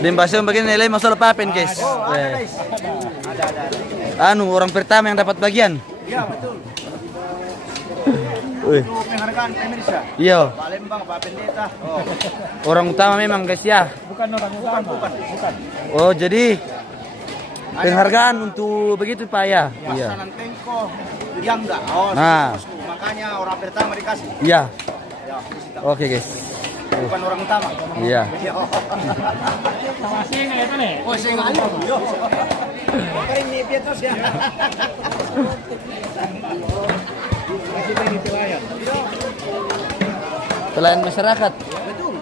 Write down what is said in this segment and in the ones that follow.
Di Mbasyo begini nilai masalah papin guys. Anu orang pertama yang dapat bagian. Iya betul. Untuk penghargaan pemirsa. Iya. Palembang Pak Pendeta. Oh. Orang utama memang guys ya. Bukan orang utama. Bukan. Oh jadi penghargaan untuk begitu Pak ya. Iya. Tengko yang enggak. Oh. Nah. Makanya orang pertama dikasih. Iya. Ya, Oke guys. bukan orang utama. Iya. Sama singa itu nih. Oh, singa. Yo. Kering nih pietos ya. Masih dari pelayan. Pelayan masyarakat. Betul.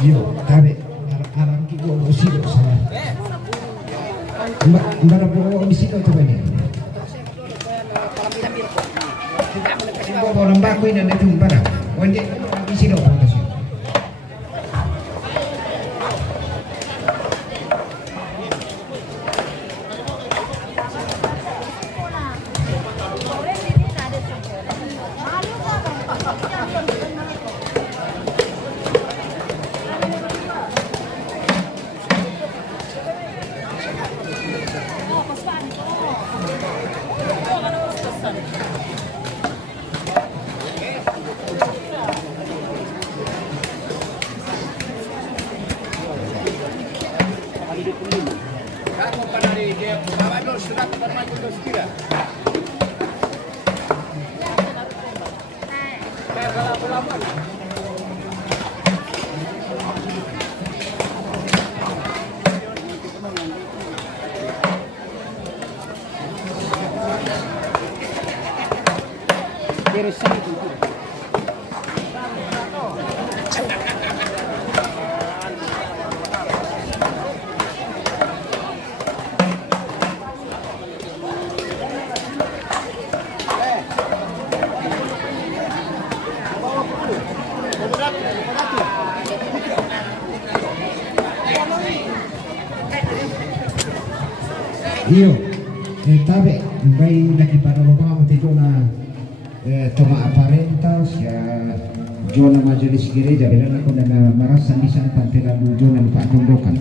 Yo, tabe, alam kita musido sama. Mbak po musido to ba niya? Simbo po ng bako ina na tumbara. Wandi musido po na siya. Iyo, tabe, may nakiparalo ba mo dito na toma aparentas ya zona majelis gereja dan aku dan merasa di sana pantera zona Pak Tondokan.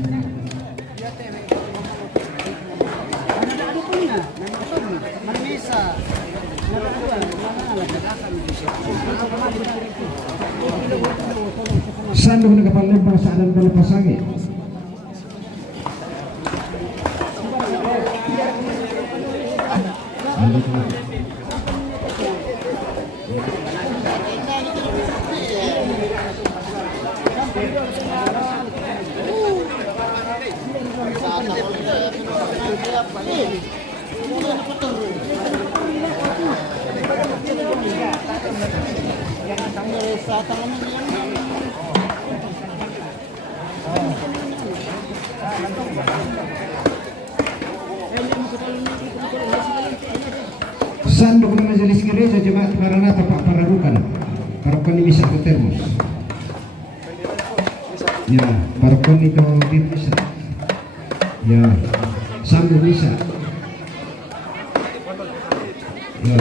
Sandung na kapal lembang sa alam pala pasangi. Sandung na majelis gereja Jemaat Maranatha Pak Pararukan. Pararukan ini bisa ke termos. Ya, pararukan itu bisa. Ya, sandung bisa. Ya,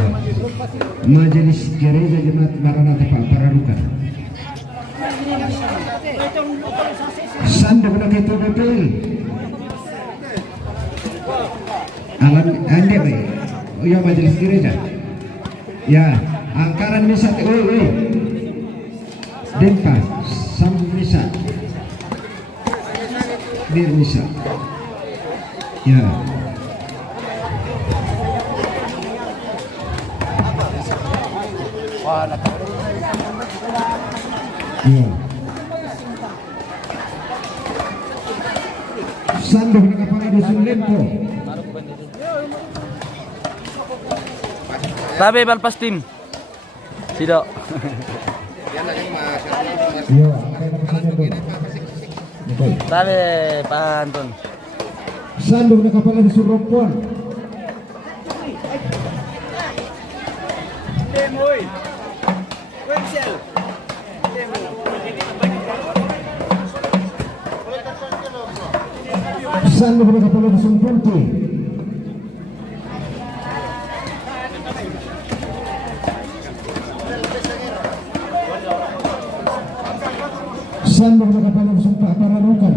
majelis gereja Jemaat Maranatha Pak Pararukan. Sandung na kita betul. Alam ande baik. Oh ya majelis gereja. Ya, angkaran misa Dempa sambung misa. Bir misa. Ya. Ya. Sandung na kepala dusun Lempo. Tabe balpas tim. Sido. Yo, Tabe Pak Anton. Sandung na kepala dusun Rompon. Sandung na kepala dusun Ponti. Sandung na kepala dusun Pak Pararukan.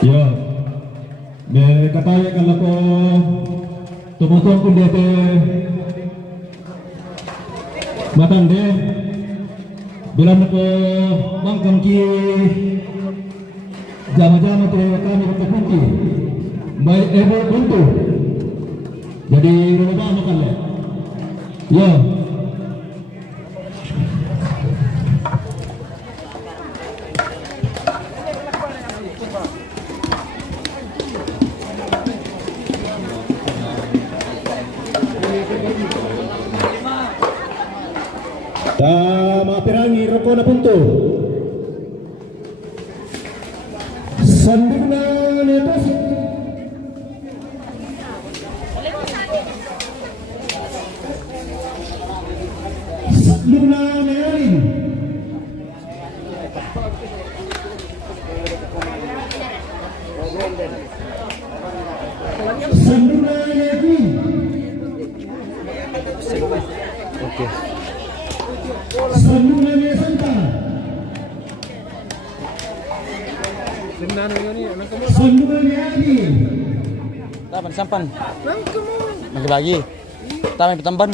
Ya, me katanya kalau ko tumutong kung dito matande bilang ko mangkang ki jama-jama te kami berkumpul may ever buntu jadi rumah makan ya. Mapirangi roko na punto. Sandung na netos. Sandung na nealin. Sandung na nealin. Oke. Sandung na nesanta. Sandung na nealin. Tapan sampan. Bagi-bagi. Taman petamban.